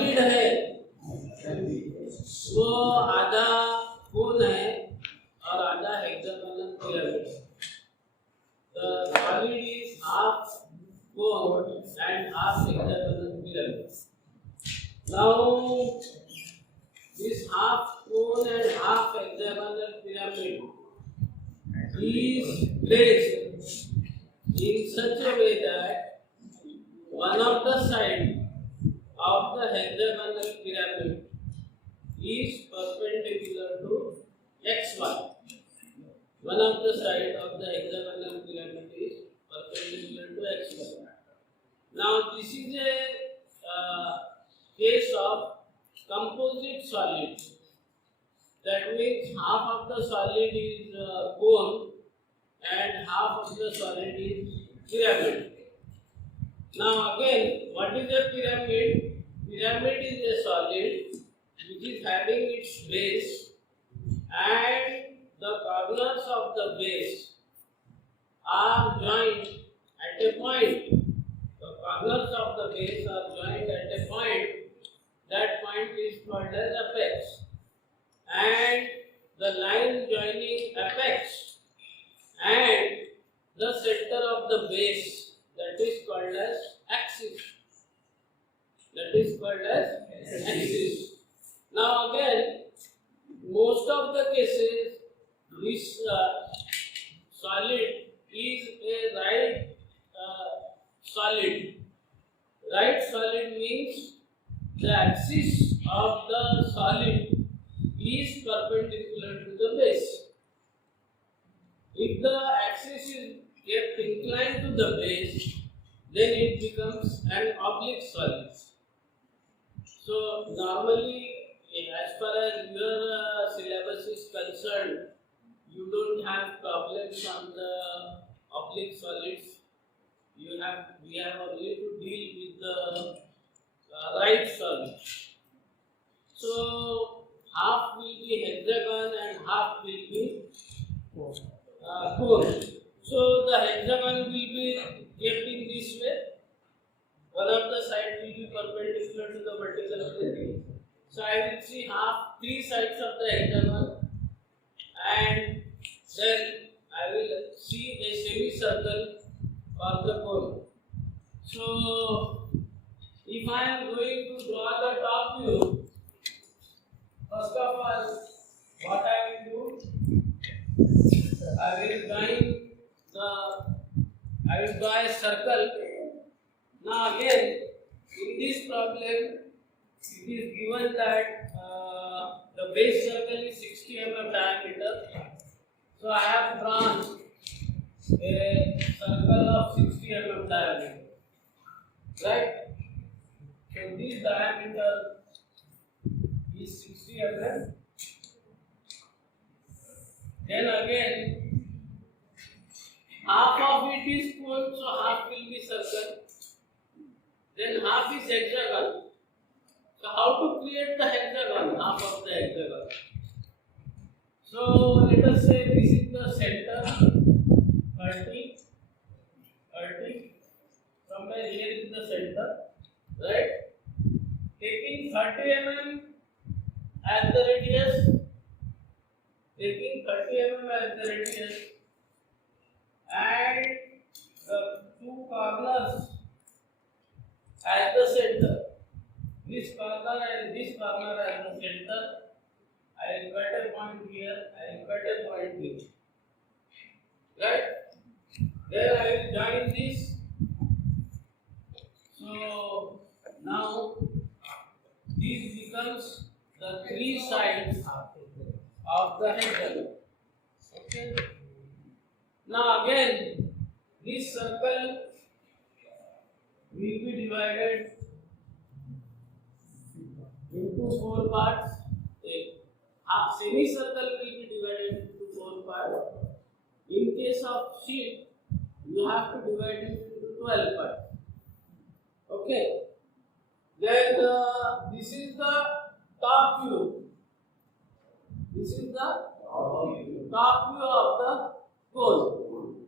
Lead है वो आधा कोन है और आधा hexagonal pyramid. The solid is half cone and half hexagonal pyramid. Now this half cone and half hexagonal pyramid is placed in such a way that one of the sides of the hexagonal pyramid is perpendicular to xy. One of the sides of the hexagonal pyramid is perpendicular to xy. Now this is a case of composite solids. That means half of the solid is cone and half of the solid is pyramid. Now again, what is a pyramid? Pyramid is a solid which is having its base and the corners of the base are joined at a point. The corners of the base are joined at a point. That point is called as apex. And the line joining apex and the center of the base, that is called as axis. That is called as axis. Now again, most of the cases, this solid is a right solid. Right solid means the axis of the solid is perpendicular to the base. If the axis is kept inclined to the base, then it becomes an oblique solid. So normally, as far as your syllabus is concerned, you don't have problems on the oblique solids. We have only to deal with the right solids. So half will be hexagon and half will be cone. So the hexagon will be kept in this way. One of the sides will be perpendicular to the vertical plane. So I will see three sides of the hexagon, and then I will see a semicircle or the cone. So if I am going to draw the top view, first of all, what I will do, I will draw a circle. Now again, in this problem, it is given that the base circle is 60 mm diameter. So I have drawn a circle of 60 mm diameter. Right? So this diameter is 60 mm. Then again, half of it is cone, so half will be circle. Then half is hexagon. So how to create the hexagon, half of the hexagon? So let us say this is the center, 30, somewhere here is the center, right? Taking 30 mm as the radius, and the two corners as the center. This corner and this corner as the center. I will cut a point here, I will cut a point here. Right? Then I will join this. So now this becomes the three sides of the hexagon. Okay. Now again, this circle will be divided into four parts. A semicircle will be divided into four parts. In case of sheet, you have to divide it into 12 parts. Okay. Then this is the top view. This is the top view of the cone.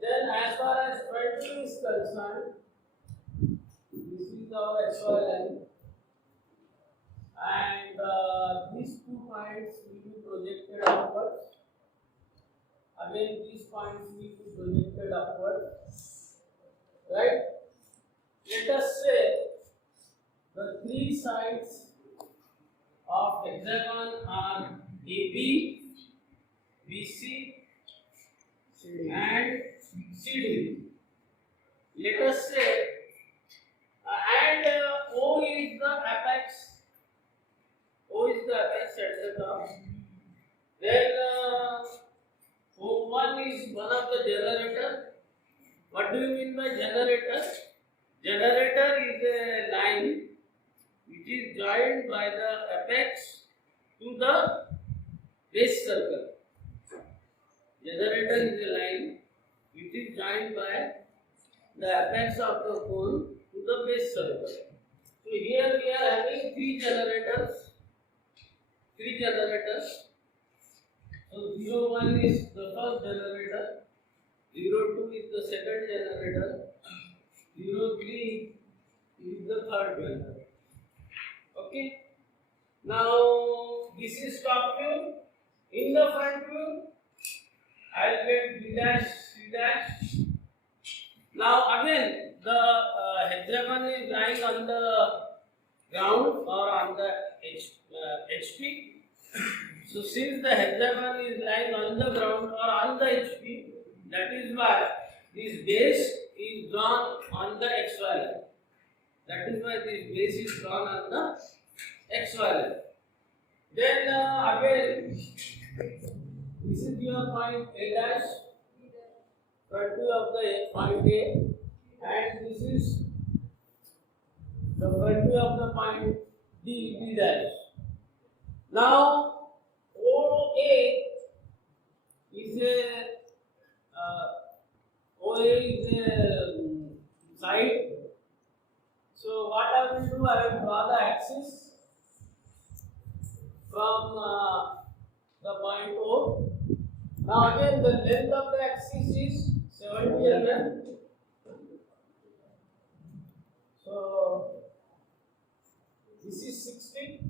Then as far as front view is concerned, this is our XY line. Again, these points will be projected upward, right? Let us say the three sides of hexagon are AB, BC, and CD. Let us say, O is the apex. O is the apex at the top. Then O1 is one of the generator. What do you mean by generator? Generator is a line which is joined by the apex to the base circle. Generator is a line which is joined by the apex of the cone to the base circle. So here we are having three generators. So 01 is the first generator, 02 is the second generator, 03 is the third generator. Okay. Now this is top view. In the front view, I'll get B dash, C dash. Now again, the hexagon is lying on the ground or on the HP. So since the hexagon is lying on the ground or on the HP, that is why this base is drawn on the XY line. That is why this base is drawn on the XY line. Then again, this is your point A dash, front view of the point A, and this is the front view of the point B dash. Now OA is a side. So what I will do, I will draw the axis from the point O. Now again, the length of the axis is 70 mm. So this is 60.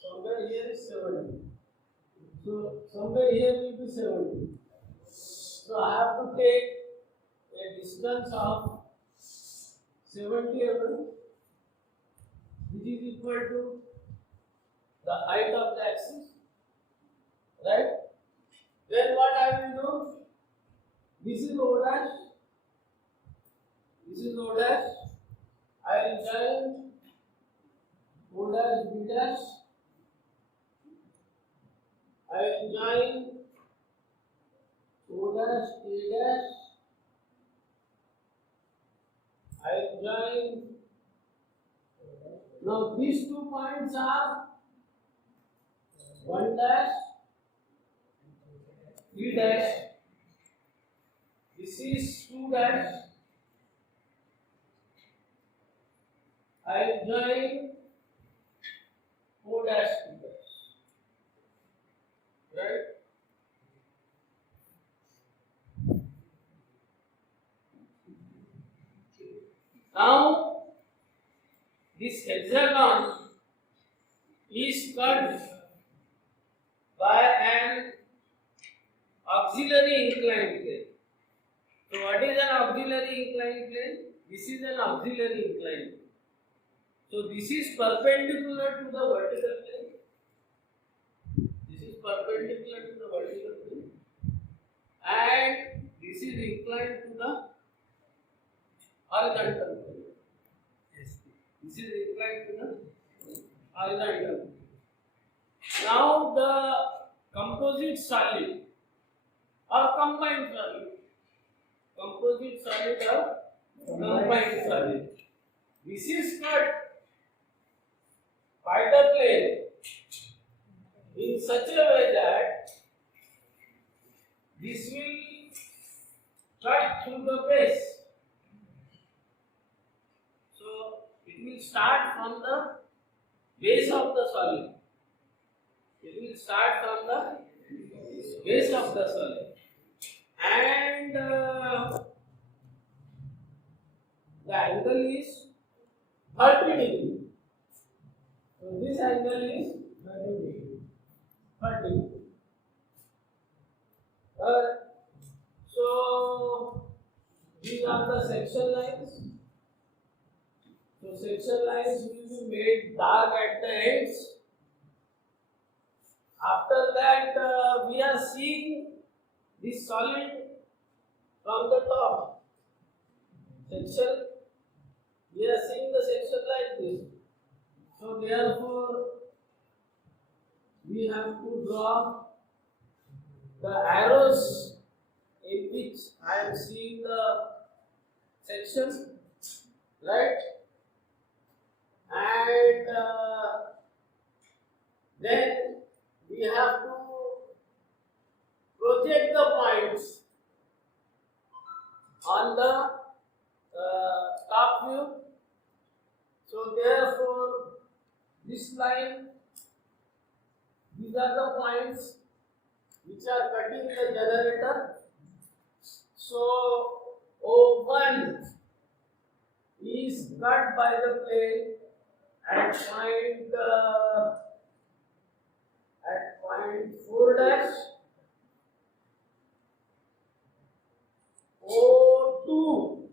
Somewhere here is 70. So somewhere here will be 70. So I have to take a distance of 70 mm, which is equal to the height of the axis, right? Then what I will do? This is O dash. This is O dash. I will join O dash B dash. I will join O dash A dash. I will join. Now these 2 points are 1 dash, 3 dash. This is 2 dash. I will join O dash B dash. Right? Now this hexagon is cut by an auxiliary inclined plane. So what is an auxiliary inclined plane? This is an auxiliary inclined plane. So this is perpendicular to the vertical plane. This is perpendicular to the vertical plane, and this is inclined to the horizontal plane. This is inclined to the horizontal plane. Now the composite solid or combined solid. Composite solid or combined solid. This is cut by the plane in such a way that this will cut through the base. So it will start from the base of the solid. It will start from the base of the solid, and the angle is 30 degree. So this angle is 30 degree. 30. So these are the section lines. So section lines will be made dark at the ends. After that, we are seeing this solid from the top section. We are seeing the section like this. So therefore, we have to draw the arrows in which I am seeing the section, right? And then we have to project the points on the top view. So therefore, this line, these are the points which are cutting the generator. So O1 is cut by the plane at point 4 dash. O2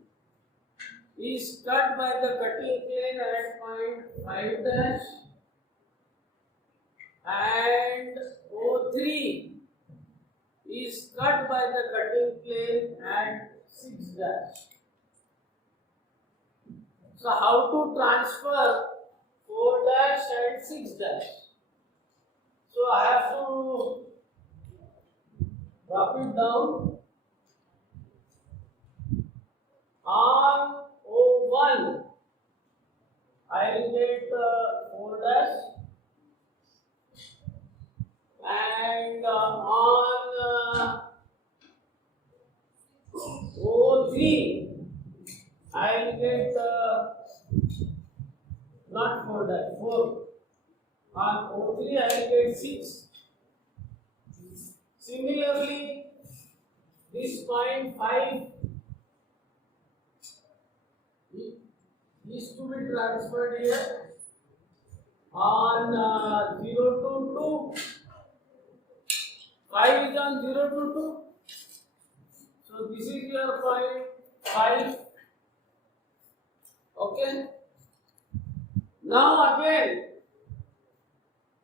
is cut by the cutting plane at point 5 dash, and O3 is cut by the cutting plane at 6 dash. So how to transfer 4 dash and 6 dash? So I have to drop it down. On O1, I will get 4 dash, and on O3, I will get not 4 dash, 4. On O3, I will get 6. Similarly, this point 5 is to be transferred here on 0 to 2. 5 is on 0 to 2. So this is your point 5. Okay. Now again,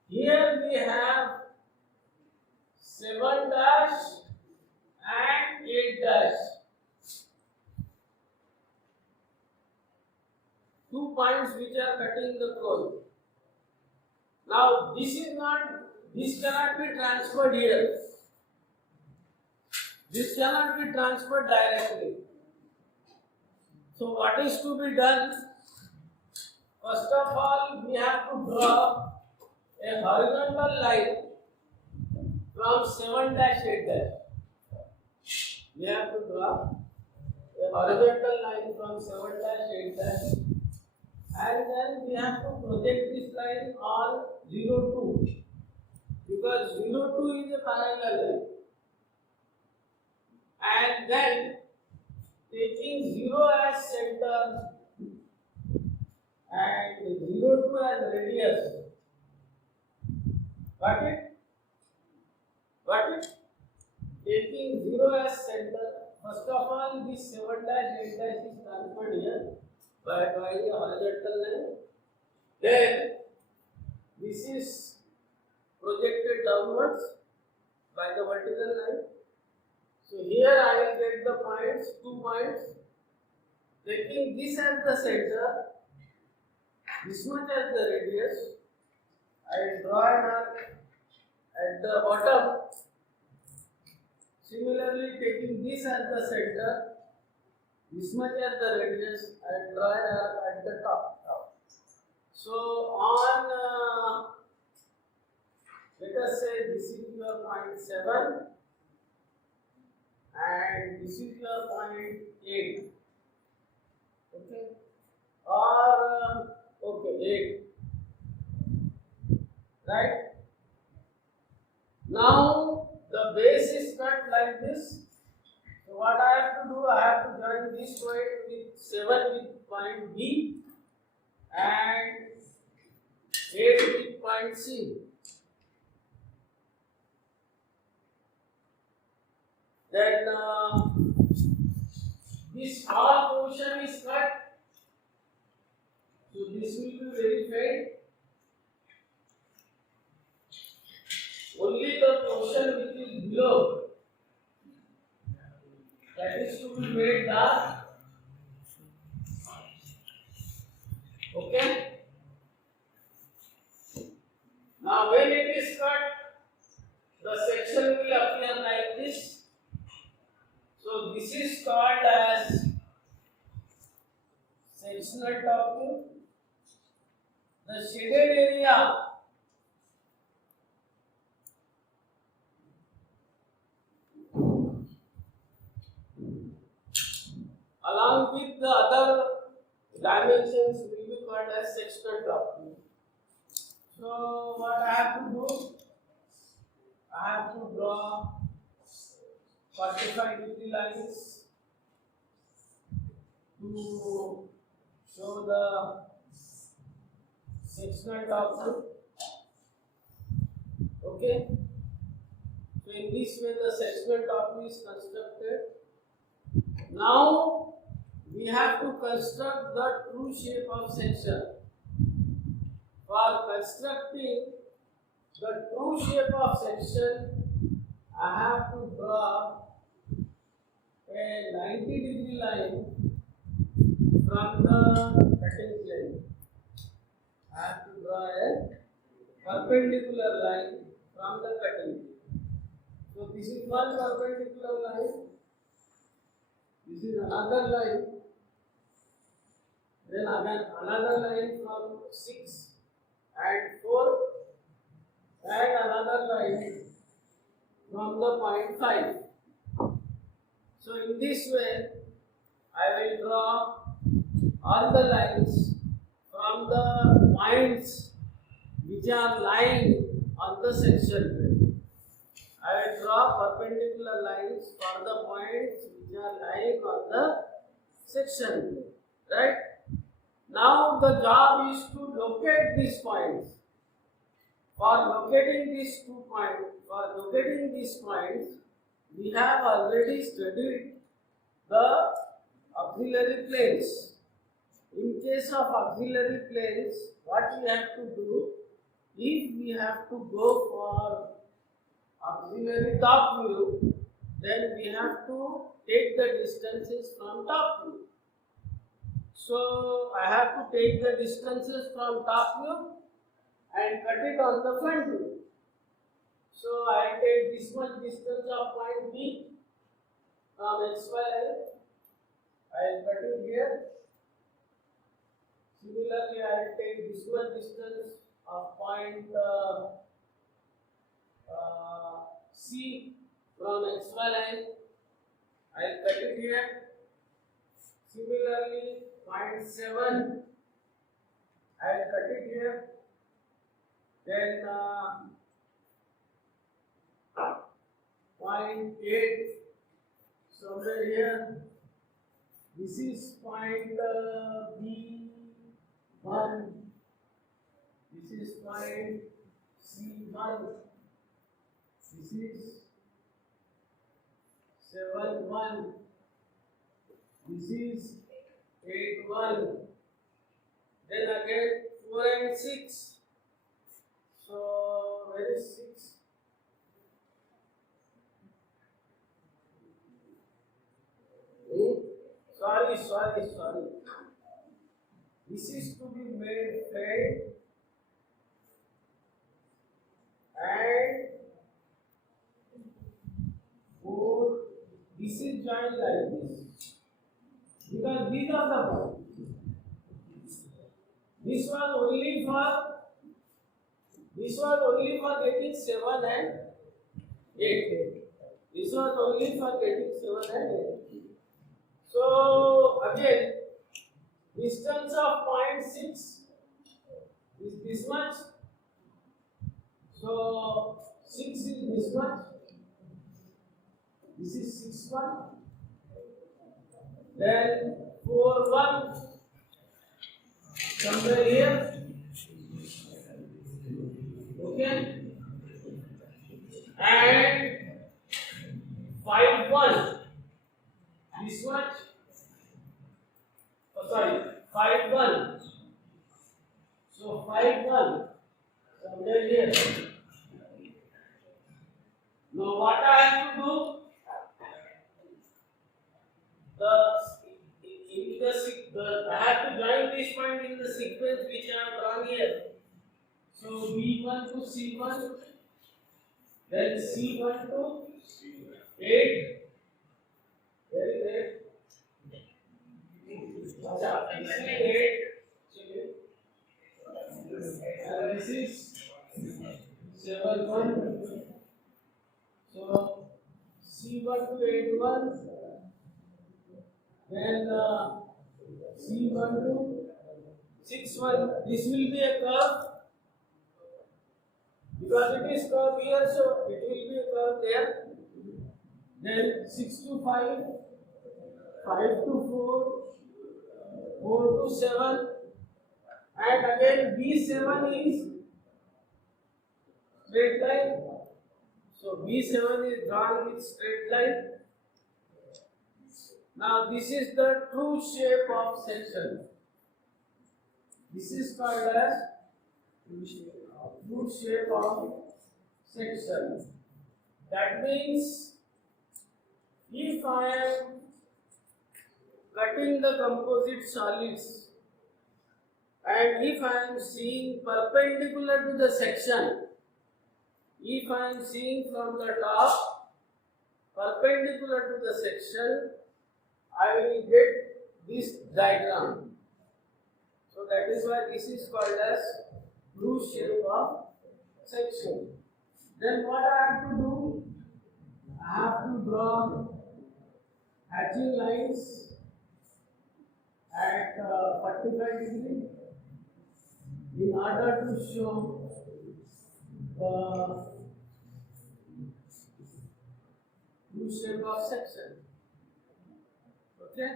here we have 7 dash and 8 dash. 2 points which are cutting the cone. Now this cannot be transferred here. This cannot be transferred directly. So what is to be done? First of all, we have to draw a horizontal line from 7 dash 8 dash. We have to draw a horizontal line from 7 dash 8 dash. And then we have to project this line on 0 2, because 0 2 is a parallel line. And then taking 0 as center and 0 2 as radius. Got it? Got it? Taking 0 as center. First of all, this 7 dash 8 dash is transferred here by drawing a horizontal line. Then this is projected downwards by the vertical line. So here I will get the points, 2 points. Taking this as the center, this much as the radius, I will draw an arc at the bottom. Similarly, taking this as the center, this much as the radius, I will draw an arc at the top. So on, let us say this is your point 7 and this is your point 8. Okay, or okay, 8. Right? Now the base is cut like this. So what I have to do, I have to join this point with 7 with point B and 8 with point C. Then this all portion is cut, so this will be very faint. Only the portion which is below, that is to be made dark. Okay. Now when it is cut, the section will appear like this. So this is called as sectional top view. The shaded area along with the other dimensions will be called as sectional top view. So what I have to do? I have to draw 45-degree lines to show the sectional top view. Okay. So in this way the sectional top view is constructed. Now we have to construct the true shape of section. For constructing the true shape of section, I have to draw a 90-degree line from the cutting plane. I have to draw a perpendicular line from the cutting plane. So this is one perpendicular line. This is another line. Then again another line from 6 and 4, and another line from the point 5. So in this way, I will draw all the lines from the points which are lying on the section plane. I will draw perpendicular lines for the points which are lying on the section plane. Right? Now the job is to locate these points. For locating these points, we have already studied the auxiliary planes. In case of auxiliary planes, what we have to do, if we have to go for auxiliary top view, then we have to take the distances from top view. So I have to take the distances from top view and cut it on the front view. So I take this much distance of point B from XY. I will cut it here. Similarly, I will take this much distance of point C from XY line. I will cut it here. Similarly, point 7, I will cut it here. Then point 8, somewhere here. This is point B1. This is point C1. This is 7-1. This is 8-1. Then again 4 and 6. So where is 6? Sorry. This is to be made fade and 4. This is joined like this. Because these are the points. This was only for getting 7 and 8. This was only for getting 7 and 8. So again, distance of point 6 is this much. So 6 is this much. This is 6-1. Then 4-1 somewhere here. Okay. And 5-1 this much. light one somewhere here. Now what I have to do? I have to join this point in the sequence which I have drawn here. So B1 to C1, then C1 to 8. Very great. And this is 7-1. So C1 to 8-1. Then C1 to 6-1. This will be a curve because it is curve here, so it will be a curve there. Then 6 to 5, 5 to 4, 4 to 7, and again B7 is straight line. So B7 is drawn with straight line. Now this is the true shape of section. This is called as true shape of section. That means if I am cutting the composite solids and if I am seeing perpendicular to the section, if I am seeing from the top perpendicular to the section, I will get this diagram. So that is why this is called as true shape of section. Then what I have to do? I have to draw hatching lines at 45 degree in order to show the true shape of section. Okay?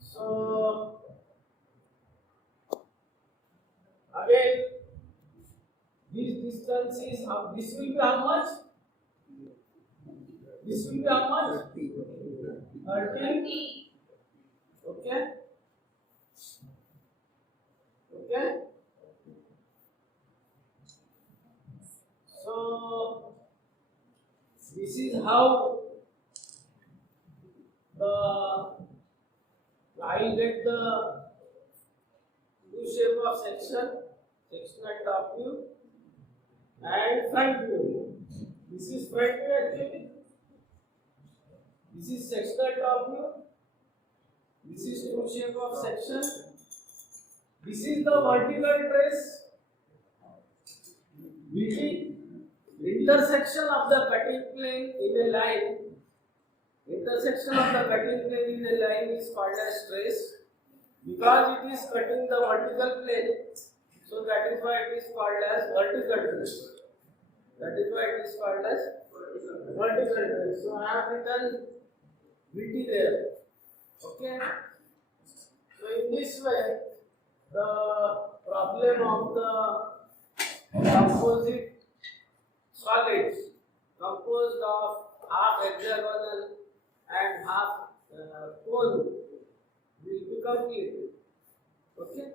So again, this distance is how this will be how much? This will be how much? 30. Okay? Okay? So this is how I will get the true shape of section, sectional top view and front view. This is front view actually. This is sectional top view. This is true shape of section. This is the vertical trace between intersection of the cutting plane in a line. Intersection of the cutting plane in a line is called as trace because it is cutting the vertical plane. So that is why it is called as vertical trace. That is why it is called as vertical trace. So I have written VT there. Okay. So in this way, the problem of the composite solids composed of half hexagonal and half cone will be completed. Okay.